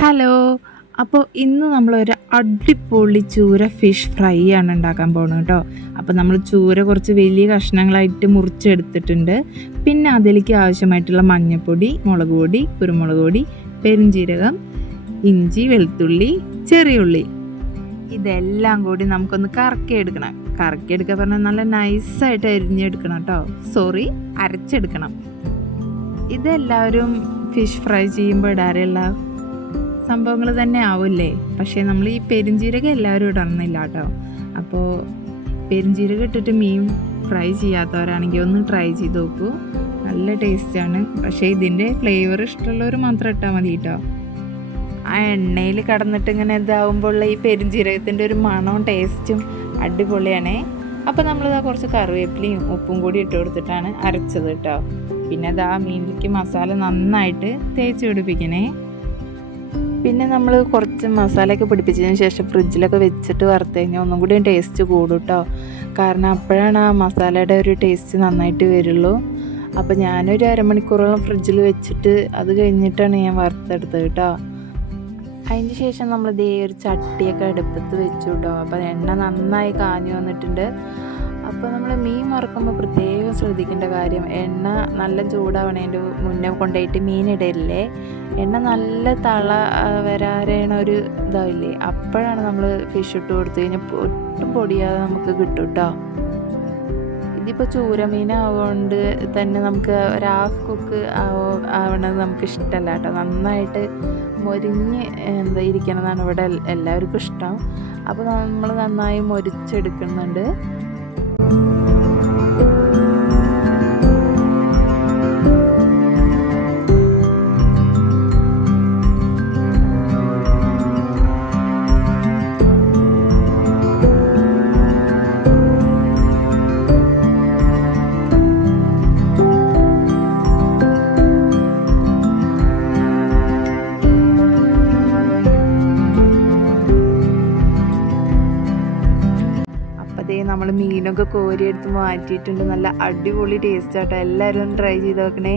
Hello. അപ്പോൾ ഇന്ന് നമ്മളൊരു അടിപൊളി ചൂര ഫിഷ് ഫ്രൈ ആണ് ഉണ്ടാക്കാൻ പോകുന്നത് കേട്ടോ. അപ്പോൾ നമ്മൾ ചൂര കുറച്ച് വലിയ കഷ്ണങ്ങളായിട്ട് മുറിച്ചെടുത്തിട്ടുണ്ട്. പിന്നെ അതിലേക്ക് ആവശ്യമായിട്ടുള്ള മഞ്ഞൾപ്പൊടി, മുളക് പൊടി, കുരുമുളക് പൊടി, പെരുംജീരകം, ഇഞ്ചി, വെളുത്തുള്ളി, ചെറിയുള്ളി, ഇതെല്ലാം കൂടി നമുക്കൊന്ന് കറക്കിയെടുക്കണം. കറക്കിയെടുക്കുക പറഞ്ഞാൽ നല്ല നൈസായിട്ട് അരിഞ്ഞെടുക്കണം കേട്ടോ. അരച്ചെടുക്കണം. ഇതെല്ലാവരും ഫിഷ് ഫ്രൈ ചെയ്യുമ്പോൾ ഇടാറുള്ള സംഭവങ്ങൾ തന്നെ ആവില്ലേ. പക്ഷേ നമ്മൾ ഈ പെരുംജീരകം എല്ലാവരും ഇടണമെന്നില്ല കേട്ടോ. അപ്പോൾ പെരുംജീരകം ഇട്ടിട്ട് മീൻ ഫ്രൈ ചെയ്യാത്തവരാണെങ്കിൽ ഒന്ന് ട്രൈ ചെയ്ത് നോക്കൂ. നല്ല ടേസ്റ്റാണ്. പക്ഷേ ഇതിൻ്റെ ഫ്ലേവർ ഇഷ്ടമുള്ളവർ മാത്രം ഇട്ടാൽ മതി കേട്ടോ. ആ എണ്ണയിൽ കടന്നിട്ട് ഇങ്ങനെ ഇതാവുമ്പോഴുള്ള ഈ പെരുംജീരകത്തിൻ്റെ ഒരു മണവും ടേസ്റ്റും അടിപൊളിയാണേ. അപ്പോൾ നമ്മളിതാ കുറച്ച് കറിവേപ്പിലയും ഉപ്പും കൂടി ഇട്ട് കൊടുത്തിട്ടാണ് അരച്ചത് കേട്ടോ. പിന്നെ അതാ മീനിലേക്ക് മസാല നന്നായിട്ട് തേച്ച് പിടിപ്പിക്കണേ. പിന്നെ നമ്മൾ കുറച്ച് മസാലയൊക്കെ പിടിപ്പിച്ചതിന് ശേഷം ഫ്രിഡ്ജിലൊക്കെ വെച്ചിട്ട് വറുത്ത് കഴിഞ്ഞാൽ ഒന്നും കൂടി ടേസ്റ്റ് കൂടും കേട്ടോ. കാരണം അപ്പോഴാണ് ആ മസാലയുടെ ഒരു ടേസ്റ്റ് നന്നായിട്ട് വരുള്ളൂ. അപ്പോൾ ഞാനൊരു അരമണിക്കൂറോളം ഫ്രിഡ്ജിൽ വെച്ചിട്ട് അത് കഴിഞ്ഞിട്ടാണ് ഞാൻ വറുത്തെടുത്തത് കേട്ടോ. അതിന് ശേഷം നമ്മൾ ഇതേ ഒരു ചട്ടിയൊക്കെ അടുപ്പത്ത് വെച്ചു കേട്ടോ. അപ്പോൾ എണ്ണ നന്നായി കാഞ്ഞു വന്നിട്ടുണ്ട്. അപ്പോൾ നമ്മൾ മീൻ വറുക്കുമ്പോൾ പ്രത്യേകം ശ്രദ്ധിക്കേണ്ട കാര്യം, എണ്ണ നല്ല ചൂടാവണേൻ്റെ മുന്നേ കൊണ്ടുപോയിട്ട് മീനിടയില്ലേ. എണ്ണ നല്ല തള വരാറേണ ഒരു ഇതാവില്ലേ, അപ്പോഴാണ് നമ്മൾ ഫിഷ് ഇട്ട് കൊടുത്തു കഴിഞ്ഞാൽ ഒട്ടും പൊടിയാതെ നമുക്ക് കിട്ടും കേട്ടോ. ഇതിപ്പോൾ ചൂരമീനാവുകൊണ്ട് തന്നെ നമുക്ക് ഒരു ഹാഫ് കുക്ക് ആവണത് നമുക്ക് ഇഷ്ടമല്ല കേട്ടോ. നന്നായിട്ട് മൊരിഞ്ഞ് ഇരിക്കണതാണ് ഇവിടെ എല്ലാവർക്കും ഇഷ്ടം. അപ്പോൾ നമ്മൾ നന്നായി മൊരിച്ചെടുക്കുന്നുണ്ട്. നമ്മൾ മീനൊക്കെ കോരിയെടുത്ത് മാറ്റിയിട്ടുണ്ട്. നല്ല അടിപൊളി ടേസ്റ്റ് ആട്ടോ. എല്ലാവരും ട്രൈ ചെയ്ത് നോക്കണേ.